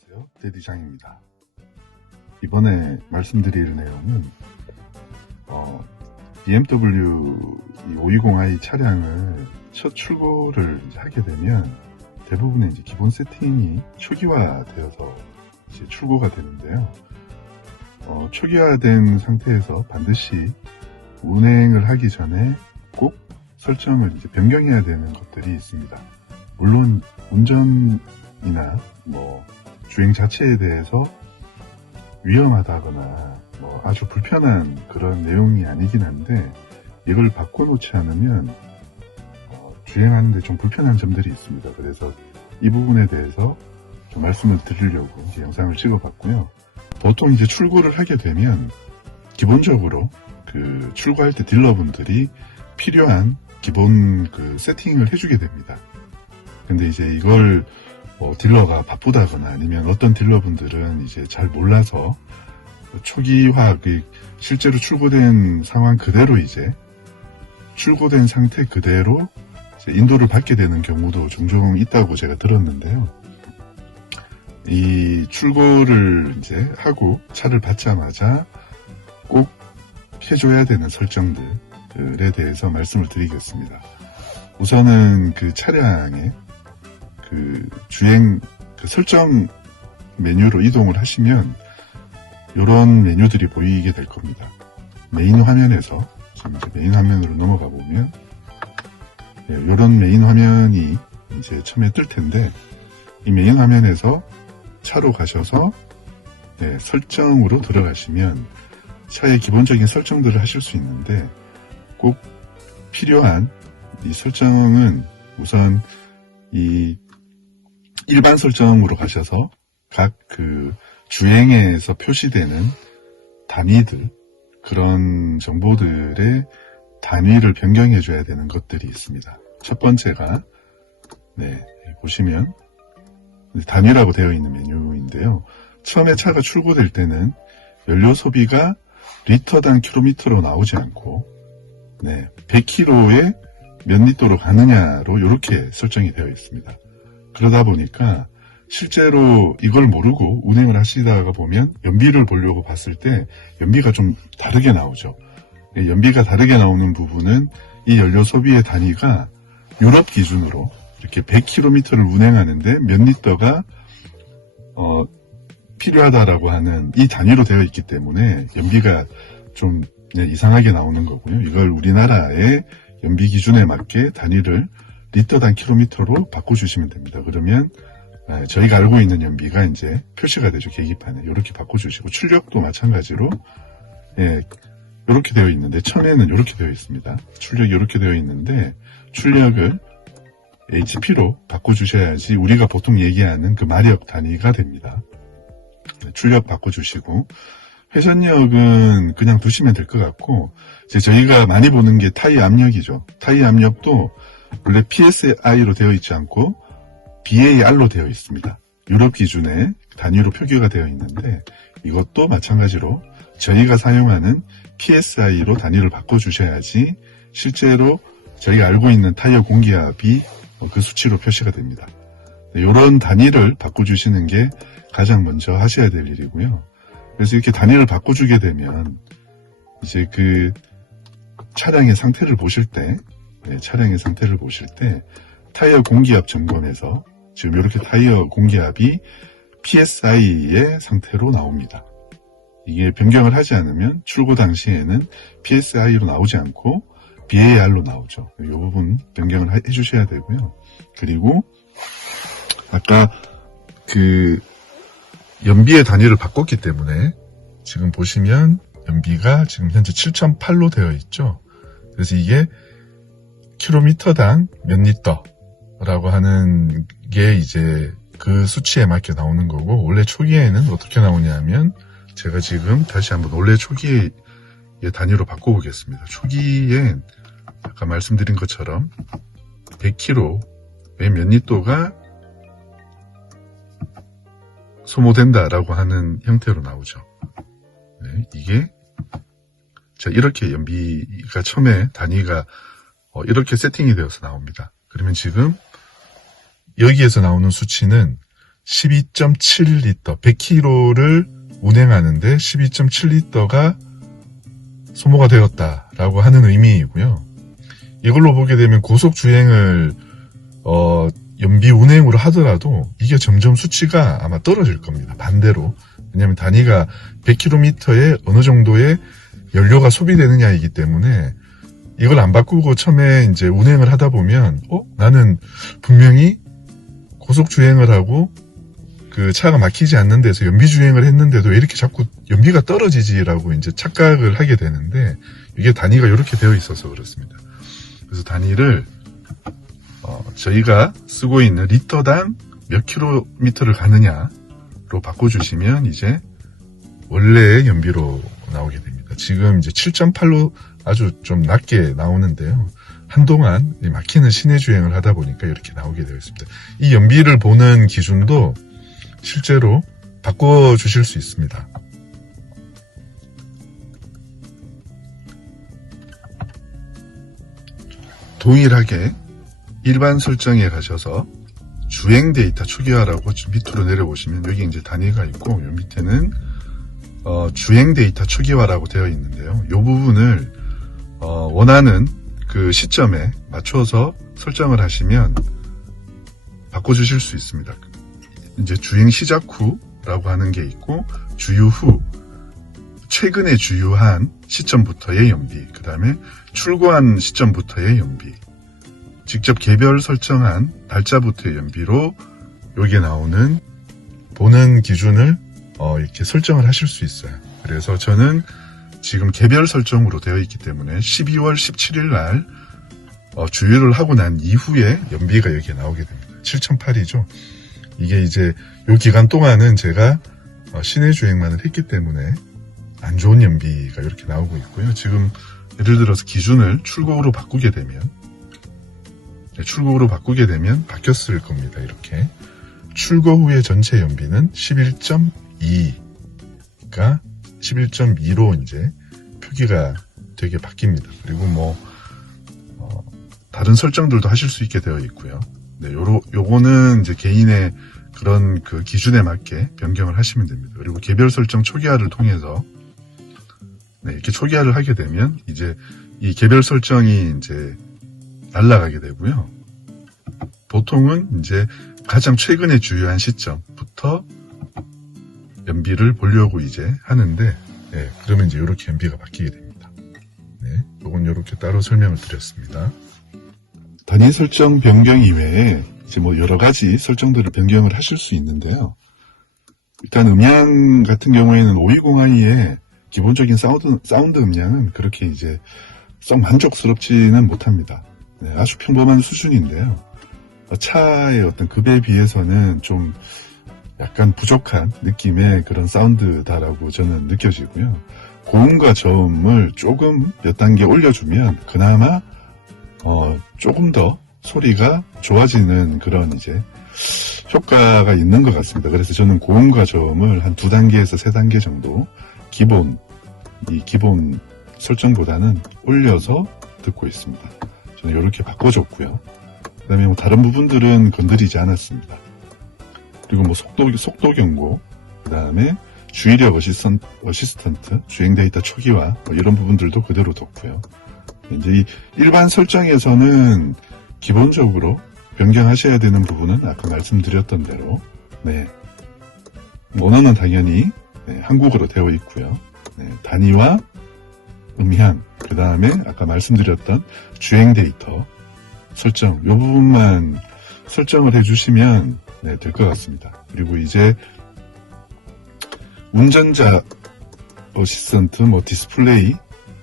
안녕하세요, 대디장입니다. 이번에 말씀드릴 내용은 BMW 520i 차량을 첫 출고를 하게 되면 대부분의 이제 기본 세팅이 초기화되어서 이제 출고가 되는데요. 초기화된 상태에서 반드시 운행을 하기 전에 꼭 설정을 이제 변경해야 되는 것들이 있습니다. 물론 운전이나 주행 자체에 대해서 위험하다거나 아주 불편한 그런 내용이 아니긴 한데, 이걸 바꿔놓지 않으면 주행하는데 좀 불편한 점들이 있습니다. 그래서 이 부분에 대해서 좀 말씀을 드리려고 이제 영상을 찍어봤고요. 보통 이제 출고를 하게 되면 기본적으로 출고할 때 딜러분들이 필요한 기본 세팅을 해주게 됩니다. 근데 이제 이걸 딜러가 바쁘다거나 아니면 어떤 딜러분들은 이제 잘 몰라서 초기화, 실제로 출고된 상황 그대로 이제 출고된 상태 그대로 이제 인도를 받게 되는 경우도 종종 있다고 제가 들었는데요. 이 출고를 이제 하고 차를 받자마자 꼭 해줘야 되는 설정들에 대해서 말씀을 드리겠습니다. 우선은 차량의 주행 설정 메뉴로 이동을 하시면 이런 메뉴들이 보이게 될 겁니다. 메인 화면에서 지금 이제 메인 화면으로 넘어가 보면 이런 메인 화면이 이제 처음에 뜰 텐데, 이 메인 화면에서 차로 가셔서 설정으로 들어가시면 차의 기본적인 설정들을 하실 수 있는데, 꼭 필요한 이 설정은 우선 이 일반 설정으로 가셔서 각 주행에서 표시되는 단위들, 그런 정보들의 단위를 변경해 줘야 되는 것들이 있습니다. 첫 번째가 보시면 단위라고 되어 있는 메뉴인데요. 처음에 차가 출고될 때는 연료 소비가 리터당 킬로미터로 나오지 않고 100km에 몇 리터로 가느냐로 이렇게 설정이 되어 있습니다. 그러다 보니까 실제로 이걸 모르고 운행을 하시다가 보면 연비를 보려고 봤을 때 연비가 좀 다르게 나오죠. 연비가 다르게 나오는 부분은 이 연료 소비의 단위가 유럽 기준으로 이렇게 100km를 운행하는데 몇 리터가 필요하다라고 하는 이 단위로 되어 있기 때문에 연비가 좀 이상하게 나오는 거고요. 이걸 우리나라의 연비 기준에 맞게 단위를 리터당 킬로미터로 바꿔주시면 됩니다. 그러면 저희가 알고 있는 연비가 이제 표시가 되죠. 계기판에 이렇게 바꿔주시고, 출력도 마찬가지로 이렇게 되어 있는데, 처음에는 이렇게 되어 있습니다. 출력이 이렇게 되어 있는데 출력을 HP로 바꿔주셔야지 우리가 보통 얘기하는 마력 단위가 됩니다. 출력 바꿔주시고, 회전력은 그냥 두시면 될 것 같고, 이제 저희가 많이 보는 게 타이 압력이죠. 타이 압력도 원래 PSI로 되어 있지 않고 BAR로 되어 있습니다. 유럽 기준의 단위로 표기가 되어 있는데, 이것도 마찬가지로 저희가 사용하는 PSI로 단위를 바꿔주셔야지 실제로 저희가 알고 있는 타이어 공기압이 그 수치로 표시가 됩니다. 이런 단위를 바꿔주시는 게 가장 먼저 하셔야 될 일이고요. 그래서 이렇게 단위를 바꿔주게 되면 이제 차량의 상태를 보실 때, 타이어 공기압 점검에서 지금 이렇게 타이어 공기압이 PSI의 상태로 나옵니다. 이게 변경을 하지 않으면 출고 당시에는 PSI로 나오지 않고 BAR로 나오죠. 이 부분 변경을 해주셔야 되고요. 그리고 아까 연비의 단위를 바꿨기 때문에 지금 보시면 연비가 지금 현재 7.8로 되어 있죠. 그래서 이게 킬로미터당 몇 리터라고 하는 게 이제 그 수치에 맞게 나오는 거고, 원래 초기에는 어떻게 나오냐면, 제가 지금 다시 한번 원래 초기의 단위로 바꿔보겠습니다. 초기엔 아까 말씀드린 것처럼 100km에 몇 리터가 소모된다라고 하는 형태로 나오죠. 이게 이렇게 연비가 처음에 단위가 이렇게 세팅이 되어서 나옵니다. 그러면 지금 여기에서 나오는 수치는 12.7리터, 100km를 운행하는데 12.7리터가 소모가 되었다라고 하는 의미이고요. 이걸로 보게 되면 고속 주행을 연비 운행으로 하더라도 이게 점점 수치가 아마 떨어질 겁니다. 반대로. 왜냐하면 단위가 100km에 어느 정도의 연료가 소비되느냐이기 때문에 이걸 안 바꾸고 처음에 이제 운행을 하다 보면 나는 분명히 고속 주행을 하고 그 차가 막히지 않는 데서 연비 주행을 했는데도 왜 이렇게 자꾸 연비가 떨어지지라고 이제 착각을 하게 되는데 이게 단위가 이렇게 되어 있어서 그렇습니다. 그래서 단위를 저희가 쓰고 있는 리터당 몇 킬로미터를 가느냐로 바꿔주시면 이제 원래의 연비로 나오게 됩니다. 지금 이제 7.8로 아주 좀 낮게 나오는데요. 한동안 막히는 시내 주행을 하다 보니까 이렇게 나오게 되어 있습니다. 이 연비를 보는 기준도 실제로 바꿔주실 수 있습니다. 동일하게 일반 설정에 가셔서 주행 데이터 초기화라고 밑으로 내려보시면 여기 이제 단위가 있고 요 밑에는 주행 데이터 초기화라고 되어 있는데요. 이 부분을 원하는 그 시점에 맞춰서 설정을 하시면 바꿔주실 수 있습니다. 이제 주행 시작 후라고 하는 게 있고 주유 후, 최근에 주유한 시점부터의 연비, 그 다음에 출고한 시점부터의 연비, 직접 개별 설정한 달자부터의 연비로 여기에 나오는 보는 기준을 이렇게 설정을 하실 수 있어요. 그래서 저는 지금 개별 설정으로 되어 있기 때문에 12월 17일 날 주유를 하고 난 이후에 연비가 여기에 나오게 됩니다. 7.8이죠. 이게 이제 이 기간 동안은 제가 시내 주행만을 했기 때문에 안 좋은 연비가 이렇게 나오고 있고요. 지금 예를 들어서 기준을 출고로 바꾸게 되면 바뀌었을 겁니다. 이렇게 출고 후의 전체 연비는 11.2가 11.2로 이제 표기가 되게 바뀝니다. 그리고 다른 설정들도 하실 수 있게 되어 있고요. 네, 요거는 이제 개인의 그런 그 기준에 맞게 변경을 하시면 됩니다. 그리고 개별 설정 초기화를 통해서 이렇게 초기화를 하게 되면 이제 이 개별 설정이 이제 날아가게 되고요. 보통은 이제 가장 최근에 주유한 시점부터 연비를 보려고 이제 하는데, 그러면 이제 이렇게 연비가 바뀌게 됩니다. 네, 요건 이렇게 따로 설명을 드렸습니다. 단위 설정 변경 이외에 이제 여러 가지 설정들을 변경을 하실 수 있는데요. 일단 음량 같은 경우에는 520i의 기본적인 사운드 음량은 그렇게 이제 썩 만족스럽지는 못합니다. 네, 아주 평범한 수준인데요. 차의 어떤 급에 비해서는 좀 약간 부족한 느낌의 그런 사운드다라고 저는 느껴지고요. 고음과 저음을 조금 몇 단계 올려주면 그나마 조금 더 소리가 좋아지는 그런 이제 효과가 있는 것 같습니다. 그래서 저는 고음과 저음을 한 2단계에서 3단계 정도 기본 설정보다는 올려서 듣고 있습니다. 저는 이렇게 바꿔줬고요. 그 다음에 다른 부분들은 건드리지 않았습니다. 그리고 속도 경고, 그 다음에 주의력 어시스턴트, 주행 데이터 초기화, 이런 부분들도 그대로 뒀고요. 이제 이 일반 설정에서는 기본적으로 변경하셔야 되는 부분은 아까 말씀드렸던 대로, 언어는 당연히 한국어로 되어 있고요. 단위와 음향, 그 다음에 아까 말씀드렸던 주행 데이터 설정, 이 부분만 설정을 해주시면 될 것 같습니다. 그리고 이제 운전자 어시스턴트, 디스플레이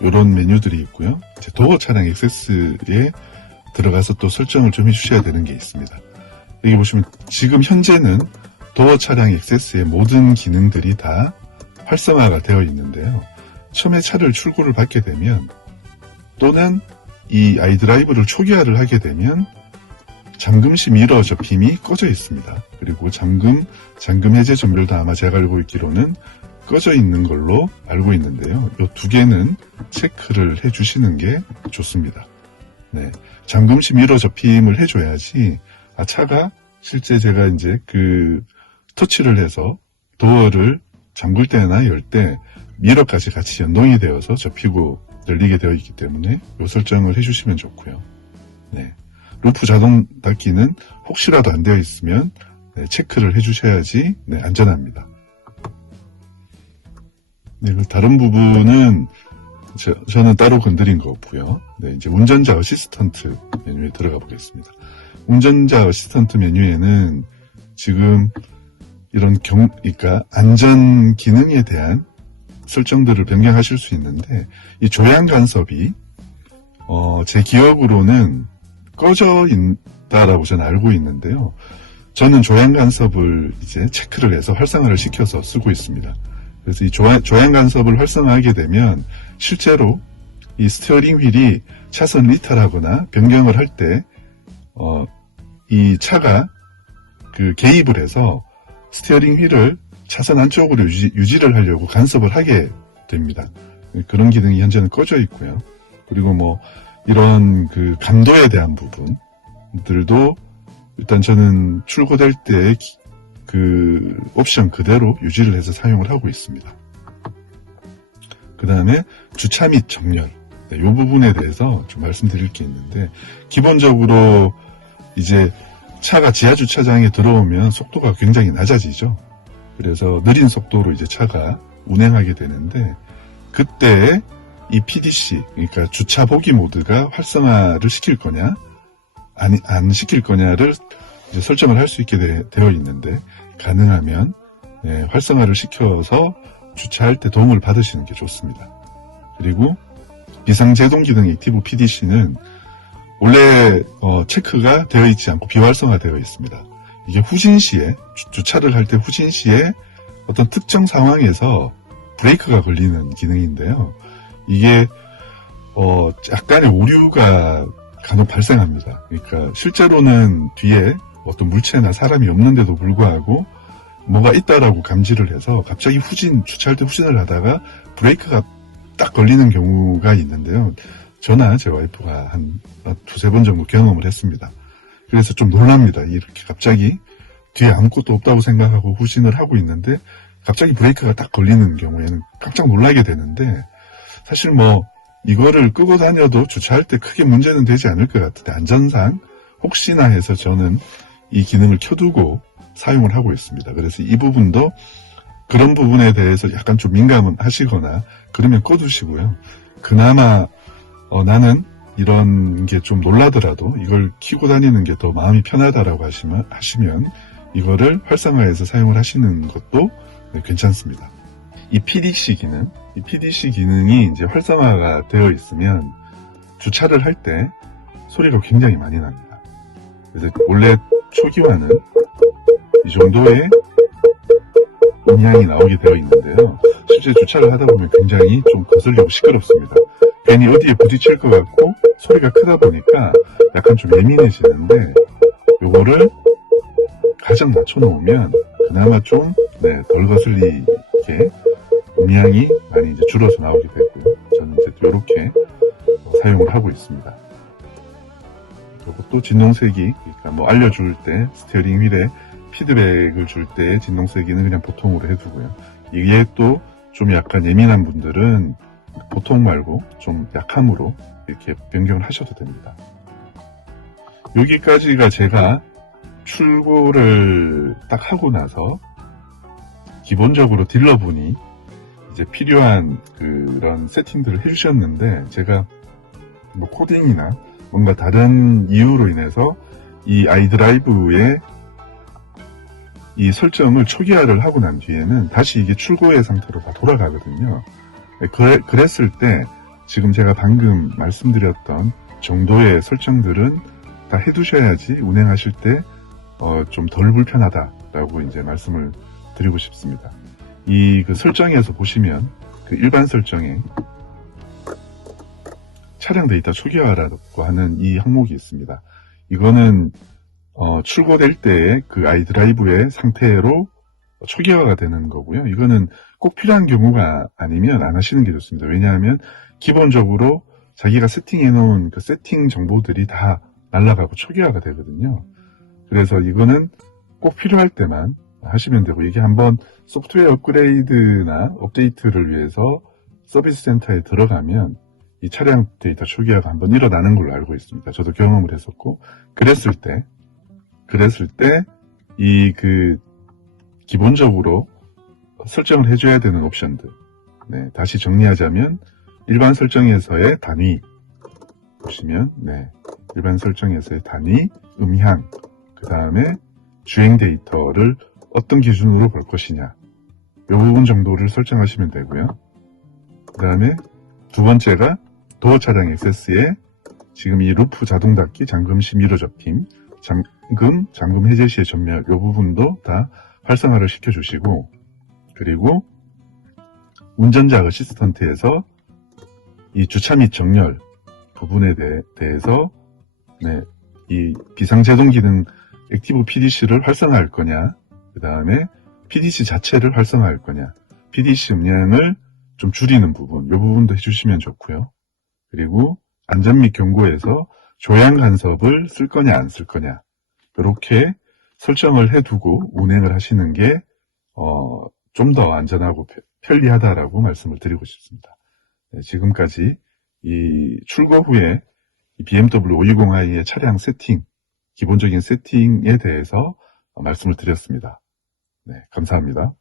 이런 메뉴들이 있고요. 이제 도어 차량 액세스에 들어가서 또 설정을 좀 해주셔야 되는 게 있습니다. 여기 보시면 지금 현재는 도어 차량 액세스의 모든 기능들이 다 활성화가 되어 있는데요. 처음에 차를 출고를 받게 되면 또는 이 아이드라이브를 초기화를 하게 되면 잠금시 미러 접힘이 꺼져 있습니다. 그리고 잠금 해제 전별도 아마 제가 알고 있기로는 꺼져 있는 걸로 알고 있는데요. 이 두 개는 체크를 해주시는 게 좋습니다. 잠금시 미러 접힘을 해줘야지 차가 실제 제가 이제 그 터치를 해서 도어를 잠글 때나 열 때 미러까지 같이 연동이 되어서 접히고 열리게 되어 있기 때문에 이 설정을 해주시면 좋고요. 네. 루프 자동 닫기는 혹시라도 안 되어 있으면 네, 체크를 해주셔야지 네, 안전합니다. 네, 다른 부분은 저는 따로 건드린 거 없고요. 네, 이제 운전자 어시스턴트 메뉴에 들어가 보겠습니다. 운전자 어시스턴트 메뉴에는 지금 이런 그러니까 안전 기능에 대한 설정들을 변경하실 수 있는데 이 조향 간섭이 제 기억으로는 꺼져 있다라고 저는 알고 있는데요. 저는 조향 간섭을 이제 체크를 해서 활성화를 시켜서 쓰고 있습니다. 그래서 이 조향 간섭을 활성화하게 되면 실제로 이 스티어링 휠이 차선을 이탈하거나 변경을 할 때 이 차가 그 개입을 해서 스티어링 휠을 차선 안쪽으로 유지를 하려고 간섭을 하게 됩니다. 그런 기능이 현재는 꺼져 있고요. 그리고 뭐 이런 그 감도에 대한 부분들도 일단 저는 출고될 때 그 옵션 그대로 유지를 해서 사용을 하고 있습니다. 그 다음에 주차 및 정렬, 이 부분에 대해서 좀 말씀드릴 게 있는데 기본적으로 이제 차가 지하 주차장에 들어오면 속도가 굉장히 낮아지죠. 그래서 느린 속도로 이제 차가 운행하게 되는데 그때 이 PDC, 그러니까 주차 보기 모드가 활성화를 시킬 거냐, 안 시킬 거냐를 이제 설정을 할 수 있게 되어 있는데 가능하면 활성화를 시켜서 주차할 때 도움을 받으시는 게 좋습니다. 그리고 비상제동 기능 액티브 PDC는 원래 체크가 되어 있지 않고 비활성화 되어 있습니다. 이게 후진 시에 주차를 할 때 후진 시에 어떤 특정 상황에서 브레이크가 걸리는 기능인데요. 이게 약간의 오류가 간혹 발생합니다. 그러니까 실제로는 뒤에 어떤 물체나 사람이 없는데도 불구하고 뭐가 있다라고 감지를 해서 갑자기 주차할 때 후진을 하다가 브레이크가 딱 걸리는 경우가 있는데요. 저나 제 와이프가 한 두세 번 정도 경험을 했습니다. 그래서 좀 놀랍니다. 이렇게 갑자기 뒤에 아무것도 없다고 생각하고 후진을 하고 있는데 갑자기 브레이크가 딱 걸리는 경우에는 깜짝 놀라게 되는데 사실 뭐 이거를 끄고 다녀도 주차할 때 크게 문제는 되지 않을 것 같은데 안전상 혹시나 해서 저는 이 기능을 켜두고 사용을 하고 있습니다. 그래서 이 부분도 그런 부분에 대해서 약간 좀 민감하시거나 그러면 꺼두시고요. 그나마 나는 이런 게 좀 놀라더라도 이걸 켜고 다니는 게 더 마음이 편하다라고 하시면 이거를 활성화해서 사용을 하시는 것도 괜찮습니다. 이 PDC 기능이 이제 활성화가 되어 있으면 주차를 할 때 소리가 굉장히 많이 납니다. 그래서 원래 초기화는 이 정도의 음향이 나오게 되어 있는데요. 실제 주차를 하다 보면 굉장히 좀 거슬리고 시끄럽습니다. 괜히 어디에 부딪힐 것 같고 소리가 크다 보니까 약간 좀 예민해지는데 요거를 가장 낮춰놓으면 그나마 좀 덜 거슬리게 음향이 많이 이제 줄어서 나오게 되고요. 저는 이제 이렇게 사용을 하고 있습니다. 이것도 진동세기, 그러니까 뭐 알려줄 때 스티어링 휠에 피드백을 줄 때 진동세기는 그냥 보통으로 해두고요. 이게 또 좀 약간 예민한 분들은 보통 말고 좀 약함으로 이렇게 변경을 하셔도 됩니다. 여기까지가 제가 출고를 딱 하고 나서 기본적으로 딜러분이 이제 필요한 그런 세팅들을 해주셨는데 제가 뭐 코딩이나 뭔가 다른 이유로 인해서 이 아이드라이브의 이 설정을 초기화를 하고 난 뒤에는 다시 이게 출고의 상태로 다 돌아가거든요. 그랬을 때 지금 제가 방금 말씀드렸던 정도의 설정들은 다 해두셔야지 운행하실 때 좀 덜 불편하다라고 이제 말씀을 드리고 싶습니다. 이 그 설정에서 보시면 그 일반 설정에 차량 데이터 초기화라고 하는 이 항목이 있습니다. 이거는 출고될 때 그 아이드라이브의 상태로 초기화가 되는 거고요. 이거는 꼭 필요한 경우가 아니면 안 하시는 게 좋습니다. 왜냐하면 기본적으로 자기가 세팅해 놓은 그 세팅 정보들이 다 날아가고 초기화가 되거든요. 그래서 이거는 꼭 필요할 때만 하시면 되고, 이게 한번 소프트웨어 업그레이드나 업데이트를 위해서 서비스 센터에 들어가면 이 차량 데이터 초기화가 한번 일어나는 걸로 알고 있습니다. 저도 경험을 했었고, 그랬을 때 기본적으로 설정을 해줘야 되는 옵션들, 네, 다시 정리하자면 일반 설정에서의 단위 보시면, 네, 일반 설정에서의 단위, 음향, 그 다음에 주행 데이터를 어떤 기준으로 볼 것이냐, 이 부분 정도를 설정하시면 되고요. 그 다음에 두 번째가 도어 차량 액세스에 지금 이 루프 자동 닫기, 잠금 시 미러 접힘, 잠금 해제 시의 전멸, 이 부분도 다 활성화를 시켜주시고, 그리고 운전자 어시스턴트에서 이 주차 및 정렬 부분에 대해서, 네, 이 비상제동 기능 액티브 PDC를 활성화할 거냐, 그 다음에 PDC 자체를 활성화할 거냐, PDC 음량을 좀 줄이는 부분, 이 부분도 해주시면 좋고요. 그리고 안전 및 경고에서 조향 간섭을 쓸 거냐 안 쓸 거냐, 이렇게 설정을 해두고 운행을 하시는 게 좀 더 안전하고 편리하다라고 말씀을 드리고 싶습니다. 네, 지금까지 이 출고 후에 이 BMW 520i의 차량 세팅, 기본적인 세팅에 대해서 말씀을 드렸습니다. 네, 감사합니다.